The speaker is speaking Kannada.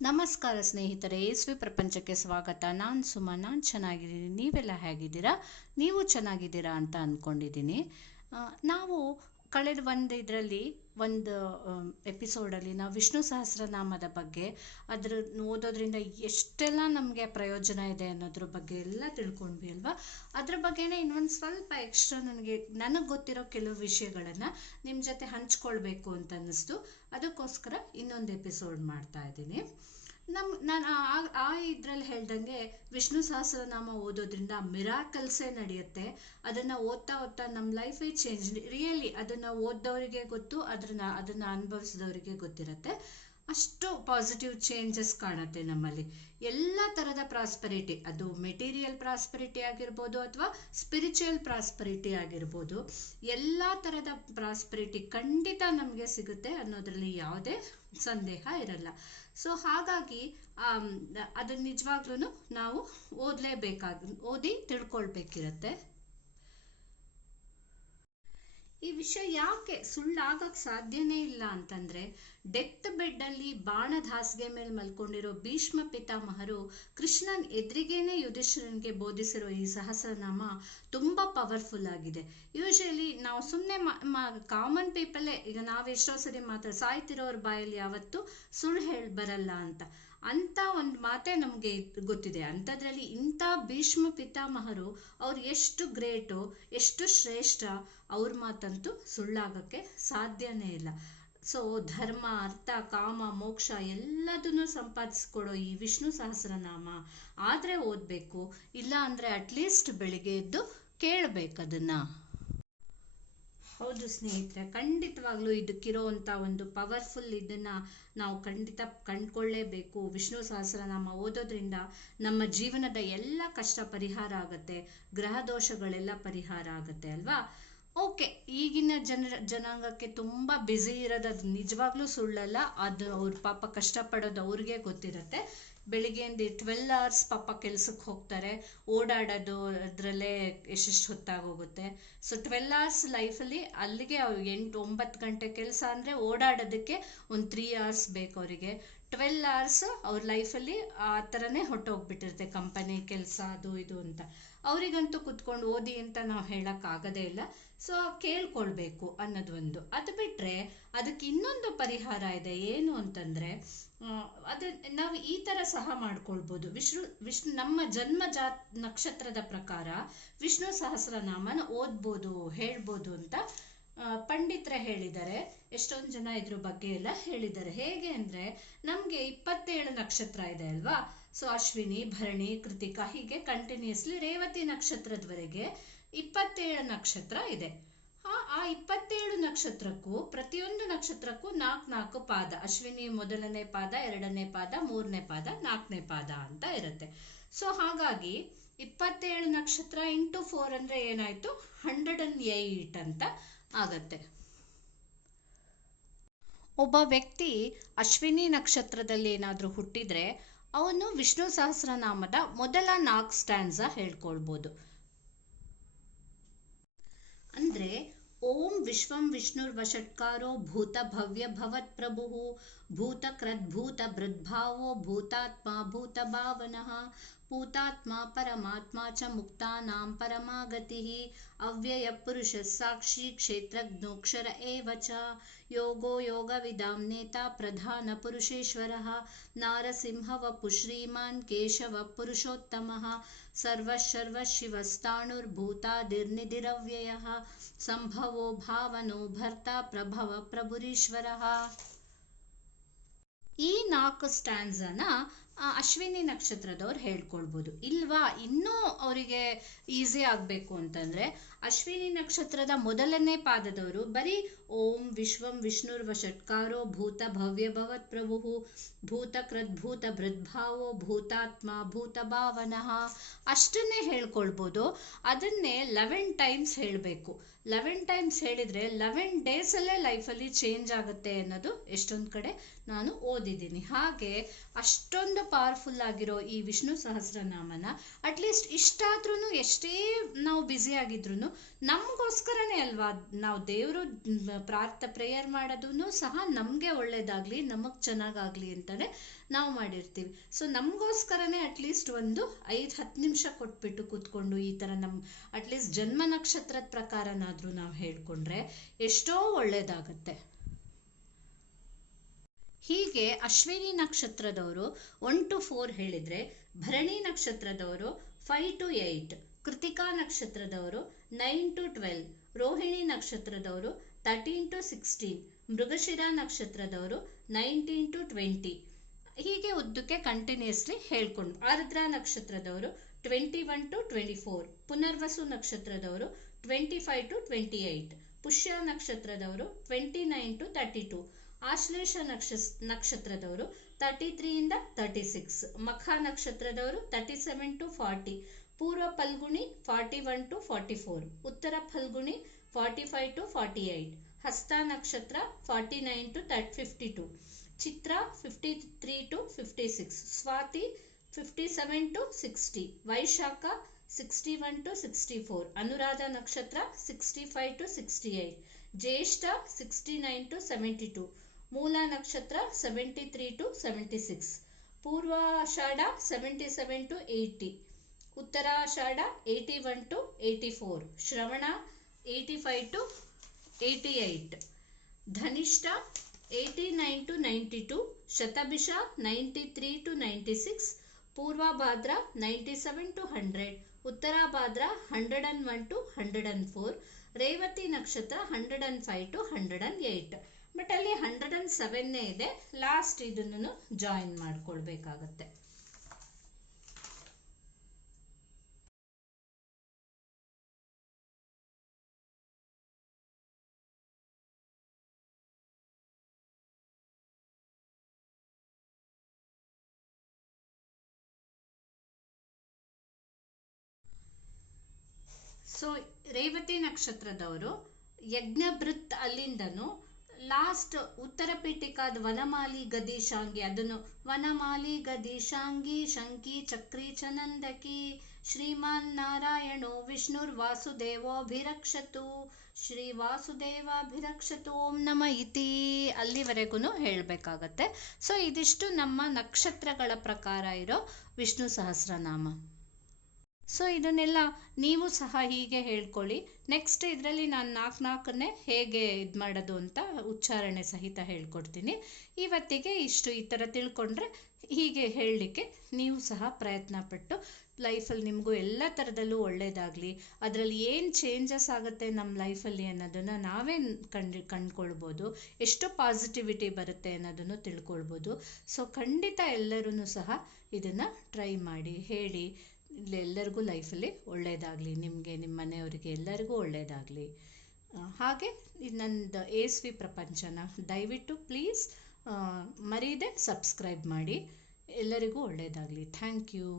ನಮಸ್ಕಾರ ಸ್ನೇಹಿತರೆ, ಯೇಸುವೆ ಪ್ರಪಂಚಕ್ಕೆ ಸ್ವಾಗತ. ನಾನು ಸುಮಾ, ನಾನು ಚೆನ್ನಾಗಿದ್ದೀನಿ. ನೀವೆಲ್ಲ ಹೇಗಿದ್ದೀರಾ? ನೀವು ಚೆನ್ನಾಗಿದ್ದೀರಾ ಅಂತ ಅಂದ್ಕೊಂಡಿದ್ದೀನಿ. ನಾವು ಕಳೆದ ಒಂದು ಎಪಿಸೋಡಲ್ಲಿ ನಾವು ವಿಷ್ಣು ಸಹಸ್ರನಾಮದ ಬಗ್ಗೆ, ಅದ್ರ ಓದೋದ್ರಿಂದ ಎಷ್ಟೆಲ್ಲ ನಮಗೆ ಪ್ರಯೋಜನ ಇದೆ ಅನ್ನೋದ್ರ ಬಗ್ಗೆ ಎಲ್ಲ ತಿಳ್ಕೊಂಡ್ವಿ ಅಲ್ವಾ. ಅದ್ರ ಬಗ್ಗೆನೇ ಇನ್ನೊಂದು ಸ್ವಲ್ಪ ಎಕ್ಸ್ಟ್ರಾ ನನಗೆ ಗೊತ್ತಿರೋ ಕೆಲವು ವಿಷಯಗಳನ್ನು ನಿಮ್ಮ ಜೊತೆ ಹಂಚ್ಕೊಳ್ಬೇಕು ಅಂತ ಅನ್ನಿಸ್ತು. ಅದಕ್ಕೋಸ್ಕರ ಇನ್ನೊಂದು ಎಪಿಸೋಡ್ ಮಾಡ್ತಾ ಇದ್ದೀನಿ. ನಾನು ಇದ್ರಲ್ಲಿ ಹೇಳ್ದಂಗೆ ವಿಷ್ಣು ಸಹಸ್ರನಾಮ ಓದೋದ್ರಿಂದ ಮಿರಾಕಲ್ಸೇ ನಡೆಯುತ್ತೆ. ಅದನ್ನ ಓದ್ತಾ ಓದ್ತಾ ನಮ್ಮ ಲೈಫೇ ಚೇಂಜ್. ರಿಯಲಿ ಅದನ್ನ ಓದ್ದವರಿಗೆ ಗೊತ್ತು, ಅದನ್ನ ಅನುಭವಿಸಿದವರಿಗೆ ಗೊತ್ತಿರತ್ತೆ. ಅಷ್ಟು ಪಾಸಿಟಿವ್ ಚೇಂಜಸ್ ಕಾಣುತ್ತೆ ನಮ್ಮಲ್ಲಿ. ಎಲ್ಲ ತರದ ಪ್ರಾಸ್ಪರಿಟಿ, ಅದು ಮೆಟೀರಿಯಲ್ ಪ್ರಾಸ್ಪರಿಟಿ ಆಗಿರ್ಬೋದು ಅಥವಾ ಸ್ಪಿರಿಚುವಲ್ ಪ್ರಾಸ್ಪರಿಟಿ ಆಗಿರ್ಬೋದು, ಎಲ್ಲ ತರದ ಪ್ರಾಸ್ಪರಿಟಿ ಖಂಡಿತ ನಮಗೆ ಸಿಗುತ್ತೆ ಅನ್ನೋದ್ರಲ್ಲಿ ಯಾವುದೇ ಸಂದೇಹ ಇರಲ್ಲ. ಸೊ ಹಾಗಾಗಿ ಅದನ್ನ ನಿಜವಾಗ್ಲೂ ನಾವು ಓದಿ ತಿಳ್ಕೊಳ್ಬೇಕಿರತ್ತೆ. ಈ ವಿಷಯ ಯಾಕೆ ಸುಳ್ಳಾಗಕ್ ಸಾಧ್ಯನೇ ಇಲ್ಲ ಅಂತಂದ್ರೆ, ಡೆತ್ ಬೆಡ್ ಅಲ್ಲಿ ಬಾಣದ ಹಾಸಿಗೆ ಮೇಲೆ ಮಲ್ಕೊಂಡಿರೋ ಭೀಷ್ಮ ಪಿತಾಮಹರು ಕೃಷ್ಣನ್ ಎದುರಿಗೇನೆ ಯುಧಿಷ್ಠಿರನಿಗೆ ಬೋಧಿಸಿರೋ ಈ ಸಹಸ್ರನಾಮ ತುಂಬಾ ಪವರ್ಫುಲ್ ಆಗಿದೆ. ಯೂಶಲಿ ನಾವು ಸುಮ್ಮನೆ ಕಾಮನ್ ಪೀಪಲ್ಲೇ, ಈಗ ನಾವು ಎಷ್ಟೋ ಸರಿ ಸಾಯ್ತಿರೋರ್ ಬಾಯಲ್ಲಿ ಯಾವತ್ತು ಸುಳ್ಳು ಹೇಳಿ ಬರಲ್ಲ ಅಂತ ಒಂದು ಮಾತೇ ನಮ್ಗೆ ಗೊತ್ತಿದೆ. ಅಂಥದ್ರಲ್ಲಿ ಇಂಥ ಭೀಷ್ಮ ಪಿತಾಮಹರು ಅವ್ರು ಎಷ್ಟು ಗ್ರೇಟು, ಎಷ್ಟು ಶ್ರೇಷ್ಠ, ಅವ್ರ ಮಾತಂತೂ ಸುಳ್ಳಾಗಕ್ಕೆ ಸಾಧ್ಯನೇ ಇಲ್ಲ. ಸೊ ಧರ್ಮ, ಅರ್ಥ, ಕಾಮ, ಮೋಕ್ಷ ಎಲ್ಲದನ್ನು ಸಂಪಾದಿಸ್ಕೊಡೋ ಈ ವಿಷ್ಣು ಸಹಸ್ರನಾಮ ಆದ್ರೆ ಓದ್ಬೇಕು, ಇಲ್ಲ ಅಂದ್ರೆ ಅಟ್ಲೀಸ್ಟ್ ಬೆಳಿಗ್ಗೆ ಎದ್ದು ಕೇಳ್ಬೇಕದನ್ನ. ಹೌದು ಸ್ನೇಹಿತರೆ, ಖಂಡಿತವಾಗ್ಲೂ ಇದಕ್ಕಿರೋಂಥ ಒಂದು ಪವರ್ಫುಲ್ ಇದನ್ನ ನಾವು ಖಂಡಿತ ಕಂಡ್ಕೊಳ್ಳೇಬೇಕು. ವಿಷ್ಣು ಸಹಸ್ರನಾಮ ಓದೋದ್ರಿಂದ ನಮ್ಮ ಜೀವನದ ಎಲ್ಲ ಕಷ್ಟ ಪರಿಹಾರ ಆಗತ್ತೆ, ಗ್ರಹ ದೋಷಗಳೆಲ್ಲ ಪರಿಹಾರ ಆಗತ್ತೆ ಅಲ್ವಾ. ಓಕೆ, ಈಗಿನ ಜನಾಂಗಕ್ಕೆ ತುಂಬಾ ಬ್ಯುಸಿ ಇರೋದು ನಿಜವಾಗ್ಲೂ ಸುಳ್ಳಲ್ಲ. ಅದು ಅವ್ರ ಪಾಪ ಕಷ್ಟಪಡೋದು ಅವ್ರಿಗೆ ಗೊತ್ತಿರತ್ತೆ. ಬೆಳಿಗ್ಗೆಯಿಂದ 12 hours ಪಾಪ ಕೆಲ್ಸಕ್ಕೆ ಹೋಗ್ತಾರೆ, ಓಡಾಡೋದು ಅದರಲ್ಲೇ ಎಷ್ಟೆಷ್ಟು ಹೊತ್ತಾಗೋಗುತ್ತೆ. ಸೊ 12 hours ಲೈಫಲ್ಲಿ ಅಲ್ಲಿಗೆ 8-9 ಗಂಟೆ ಕೆಲಸ ಅಂದರೆ ಓಡಾಡೋದಕ್ಕೆ ಒಂದು 3 hours ಬೇಕು ಅವರಿಗೆ. 12 hours ಅವ್ರ ಲೈಫಲ್ಲಿ ಆ ಥರನೇ ಹೊಟ್ಟೋಗ್ಬಿಟ್ಟಿರುತ್ತೆ, ಕಂಪನಿ ಕೆಲಸ ಅದು ಇದು ಅಂತ. ಅವರಿಗಂತೂ ಕುತ್ಕೊಂಡು ಓದಿ ಅಂತ ನಾವು ಹೇಳೋಕ್ಕಾಗದೇ ಇಲ್ಲ. ಸೊ ಕೇಳ್ಕೊಳ್ಬೇಕು ಅನ್ನೋದು ಒಂದು. ಅದು ಬಿಟ್ಟರೆ ಅದಕ್ಕೆ ಇನ್ನೊಂದು ಪರಿಹಾರ ಇದೆ. ಏನು ಅಂತಂದರೆ, ಅದು ನಾವು ಈ ಥರ ಸಹ ಮಾಡ್ಕೊಳ್ಬೋದು. ವಿಷ್ಣು ನಮ್ಮ ಜನ್ಮ ನಕ್ಷತ್ರದ ಪ್ರಕಾರ ವಿಷ್ಣು ಸಹಸ್ರನಾಮನ ಓದ್ಬೋದು, ಹೇಳ್ಬೋದು ಅಂತ ಪಂಡಿತರೆ ಹೇಳಿದ್ದಾರೆ. ಎಷ್ಟೊಂದು ಜನ ಇದ್ರ ಬಗ್ಗೆ ಎಲ್ಲ ಹೇಳಿದ್ದಾರೆ. ಹೇಗೆ ಅಂದರೆ, ನಮಗೆ 27 ನಕ್ಷತ್ರ ಇದೆ ಅಲ್ವಾ. ಸೊ ಅಶ್ವಿನಿ, ಭರಣಿ, ಕೃತಿಕಾ, ಹೀಗೆ ಕಂಟಿನ್ಯೂಸ್ಲಿ ರೇವತಿ ನಕ್ಷತ್ರದವರೆಗೆ 27 ನಕ್ಷತ್ರ ಇದೆ. ಆ 27 ನಕ್ಷತ್ರಕ್ಕೂ ಪ್ರತಿಯೊಂದು ನಕ್ಷತ್ರಕ್ಕೂ 4 ಪಾದ. ಅಶ್ವಿನಿ ಮೊದಲನೇ ಪಾದ, 2ನೇ ಪಾದ, 3ನೇ ಪಾದ, 4ನೇ ಪಾದ ಅಂತ ಇರುತ್ತೆ. ಸೊ ಹಾಗಾಗಿ 27 ನಕ್ಷತ್ರ ಇಂಟು 4 ಅಂದ್ರೆ ಏನಾಯ್ತು, 108 ಅಂತ ಆಗತ್ತೆ. ಒಬ್ಬ ವ್ಯಕ್ತಿ ಅಶ್ವಿನಿ ನಕ್ಷತ್ರದಲ್ಲಿ ಏನಾದ್ರೂ ಹುಟ್ಟಿದ್ರೆ ಅವನು ವಿಷ್ಣು ಸಹಸ್ರನಾಮದ ಮೊದಲ 4 ಸ್ಟ್ಯಾನ್ಸ ಹೇಳ್ಕೊಳ್ಬೋದು. ಅಂದ್ರೆ, ಓಂ ವಿಶ್ವಂ ವಿಷ್ಣುರ್ವಷಟ್ಕಾರೋ ಭೂತ ಭವ್ಯ ಭವತ್ ಪ್ರಭುಃ ಭೂತ ಕ್ರದ್ಭೂತ ಬೃದ್ಭಾವೋ ಭೂತಾತ್ಮ ಭೂತ ಭಾವನಃ ಭೂತಾತ್ಮ ಪರಮಾತ್ಮ ಚ ಮುಕ್ತಾನಾಂ ಪರಮಾಗತಿಃ ಅವ್ಯಯ ಪುರುಷ ಸಾಕ್ಷಿ ಕ್ಷೇತ್ರಜ್ಞೋಕ್ಷರ ಏವ ಚ ಯೋಗೋ ಯೋಗವಿದಾಂ ನೇತಾ ಪ್ರಧಾನ ಪುರುಷೇಶ್ವರಃ ನಾರಸಿಂಹ ವಪು ಶ್ರೀಮಾನ್ ಕೇಶವ ಪುರುಷೋತ್ತಮಃ ಸರ್ವಶರ್ವ ಶಿವಸ್ತಾಣುರ್ಭೂತಾದಿರ್ನಿಧಿರವ್ಯಯಃ ಸಂಭವೋ ಭಾವನೋ ಭರ್ತಾ ಪ್ರಭವ ಪ್ರಭುರೀಶ್ವರಃ. ಈ 4 ಸ್ಟ್ಯಾನ್ಸನ ಅಶ್ವಿನಿ ನಕ್ಷತ್ರದವ್ರು ಹೇಳ್ಕೊಳ್ಬೋದು. ಇಲ್ವಾ, ಇನ್ನೂ ಅವರಿಗೆ ಈಸಿ ಆಗಬೇಕು ಅಂತಂದ್ರೆ, ಅಶ್ವಿನಿ ನಕ್ಷತ್ರದ ಮೊದಲನೇ ಪಾದದವರು ಬರೀ ಓಂ ವಿಶ್ವಂ ವಿಷ್ಣುರ್ವಷಟ್ಕಾರೋ ಭೂತ ಭವ್ಯ ಭವತ್ ಪ್ರಭುಃ ಭೂತ ಕ್ರದ್ಭೂತ ಬೃದ್ಭಾವೋ ಭೂತಾತ್ಮ ಭೂತ ಭಾವನಃ ಅಷ್ಟನ್ನೇ ಹೇಳ್ಕೊಳ್ಬೋದು. ಅದನ್ನೇ 11 ಟೈಮ್ಸ್ ಹೇಳಬೇಕು. 11 ಟೈಮ್ಸ್ ಹೇಳಿದ್ರೆ 11 ಡೇಸಲ್ಲೇ ಲೈಫಲ್ಲಿ ಚೇಂಜ್ ಆಗುತ್ತೆ ಅನ್ನೋದು ಎಷ್ಟೊಂದು ಕಡೆ ನಾನು ಓದಿದ್ದೀನಿ. ಹಾಗೆ ಅಷ್ಟೊಂದು ಪವರ್ಫುಲ್ ಆಗಿರೋ ಈ ವಿಷ್ಣು ಸಹಸ್ರನಾಮನ ಅಟ್ಲೀಸ್ಟ್ ಇಷ್ಟಾದ್ರೂ, ಎಷ್ಟೇ ನಾವು ಬ್ಯುಸಿ ಆಗಿದ್ರು ನಮಗೋಸ್ಕರನೇ ಅಲ್ವಾ ನಾವು ದೇವರು ಪ್ರೇಯರ್ ಮಾಡೋದೂ ಸಹ ನಮಗೆ ಒಳ್ಳೇದಾಗ್ಲಿ, ನಮಗೆ ಚೆನ್ನಾಗಾಗ್ಲಿ ಅಂತಾನೆ ನಾವು ಮಾಡಿರ್ತೀವಿ. ಸೊ ನಮಗೋಸ್ಕರನೇ ಅಟ್ಲೀಸ್ಟ್ ಒಂದು 5-10 ನಿಮಿಷ ಕೊಟ್ಬಿಟ್ಟು ಕೂತ್ಕೊಂಡು ಈ ಥರ ಅಟ್ಲೀಸ್ಟ್ ಜನ್ಮ ನಕ್ಷತ್ರದ ಪ್ರಕಾರನಾದ್ರೂ ನಾವು ಹೇಳ್ಕೊಂಡ್ರೆ ಎಷ್ಟೋ ಒಳ್ಳೇದಾಗತ್ತೆ. ಹೀಗೆ ಅಶ್ವಿನಿ ನಕ್ಷತ್ರದವರು 1 to 4 ಹೇಳಿದ್ರೆ, ಭರಣಿ ನಕ್ಷತ್ರದವರು 5 to 8, Krithika ನಕ್ಷತ್ರದವರು 9 to 12, Rohini ನಕ್ಷತ್ರದವರು 13 to 16, Mrigashira ನಕ್ಷತ್ರದವರು 19 to 20. ಹೀಗೆ ಉದ್ದಕ್ಕೆ ಕಂಟಿನ್ಯೂಸ್ಲಿ ಹೇಳ್ಕೊಂಡು, ಆರ್ದ್ರ ನಕ್ಷತ್ರದವರು 21 to 24, Punarvasu ನಕ್ಷತ್ರದವರು 25 to 28, Pushya ನಕ್ಷತ್ರದವರು 29 to 32, Ashlesha ನಕ್ಷತ್ರದವರು 33 ಇಂದ 36, ಮಖ ನಕ್ಷತ್ರದವರು 37 to 40, ಪೂರ್ವ ಫಲ್ಗುಣಿ 41 to 44, ಉತ್ತರ ಫಲ್ಗುಣಿ 45 to 48, ಹಸ್ತ ನಕ್ಷತ್ರ 49 to 52, Chitra 53 to 56, Swati 57 to 60, Vaishakha 61 to 64, Anuradha ನಕ್ಷತ್ರ 65 to 68, ಜ್ಯೇಷ್ಠ 69 to 72, ಮೂಲ ನಕ್ಷತ್ರ 73 to 76, Purvashadha 77 to 80, Uttarashadha 81 to 84, ಶ್ರವಣ 85 to 88, Dhanishta 89 to 92, Shatabhisha 93 to 96, Purvabhadra 97 to 100, ಉತ್ತರಾಭಾದ್ರ 101 to 104, Revathi ನಕ್ಷತ್ರ 105 to 108. ಬಟ್ ಅಲ್ಲಿ 107 ಇದೆ, ಲಾಸ್ಟ್ ಇದನ್ನು ಜಾಯಿನ್ ಮಾಡ್ಕೊಳ್ಬೇಕಾಗತ್ತೆ. ಸೊ ರೇವತಿ ನಕ್ಷತ್ರದವರು ಯಜ್ಞಭೃತ್ ಅಲ್ಲಿಂದನು ಲಾಸ್ಟ್ ಉತ್ತರ ಪೀಠಿಕಾದ ವನಮಾಲಿ ಗದೀಶಾಂಗಿ, ಅದನ್ನು ವನಮಾಲಿ ಗದೀಶಾಂಗಿ ಶಂಕಿ ಚಕ್ರಿ ಚನಂದಕಿ ಶ್ರೀಮಾನ್ ನಾರಾಯಣೋ ವಿಷ್ಣುರ್ ವಾಸುದೇವೋಭಿರಕ್ಷತು ಶ್ರೀ ವಾಸುದೇವಾಭಿರಕ್ಷತು ಓಂ ನಮ ಇತಿ ಅಲ್ಲಿವರೆಗೂ ಹೇಳಬೇಕಾಗತ್ತೆ. ಸೊ ಇದಿಷ್ಟು ನಮ್ಮ ನಕ್ಷತ್ರಗಳ ಪ್ರಕಾರ ಇರೋ ವಿಷ್ಣು ಸಹಸ್ರನಾಮ. ಸೊ ಇದನ್ನೆಲ್ಲ ನೀವು ಸಹ ಹೀಗೆ ಹೇಳ್ಕೊಳ್ಳಿ. ನೆಕ್ಸ್ಟ್ ಇದರಲ್ಲಿ ನಾನು 4 ಹೇಗೆ ಇದು ಮಾಡೋದು ಅಂತ ಉಚ್ಚಾರಣೆ ಸಹಿತ ಹೇಳ್ಕೊಡ್ತೀನಿ. ಇವತ್ತಿಗೆ ಇಷ್ಟು ಈ ಥರ ತಿಳ್ಕೊಂಡ್ರೆ ಹೀಗೆ ಹೇಳಲಿಕ್ಕೆ ನೀವು ಸಹ ಪ್ರಯತ್ನ ಪಟ್ಟು ಲೈಫಲ್ಲಿ ನಿಮಗೂ ಎಲ್ಲ ಥರದಲ್ಲೂ ಒಳ್ಳೆಯದಾಗಲಿ, ಅದರಲ್ಲಿ ಏನು ಚೇಂಜಸ್ ಆಗುತ್ತೆ ನಮ್ಮ ಲೈಫಲ್ಲಿ ಅನ್ನೋದನ್ನು ನಾವೇ ಕಂಡ್ಕೊಳ್ಬೋದು, ಎಷ್ಟು ಪಾಸಿಟಿವಿಟಿ ಬರುತ್ತೆ ಅನ್ನೋದನ್ನು ತಿಳ್ಕೊಳ್ಬೋದು. ಸೊ ಖಂಡಿತ ಎಲ್ಲರೂ ಸಹ ಇದನ್ನು ಟ್ರೈ ಮಾಡಿ, ಹೇಳಿ, ಎಲ್ಲರಿಗೂ ಲೈಫಲ್ಲಿ ಒಳ್ಳೆಯದಾಗಲಿ, ನಿಮಗೆ ನಿಮ್ಮ ಮನೆಯವರಿಗೆ ಎಲ್ಲರಿಗೂ ಒಳ್ಳೆಯದಾಗಲಿ. ಹಾಗೆ ನನ್ನದು ASV ಪ್ರಪಂಚನ ದಯವಿಟ್ಟು ಪ್ಲೀಸ್ ಮರೀದೆ ಸಬ್ಸ್ಕ್ರೈಬ್ ಮಾಡಿ. ಎಲ್ಲರಿಗೂ ಒಳ್ಳೆಯದಾಗಲಿ. Thank you.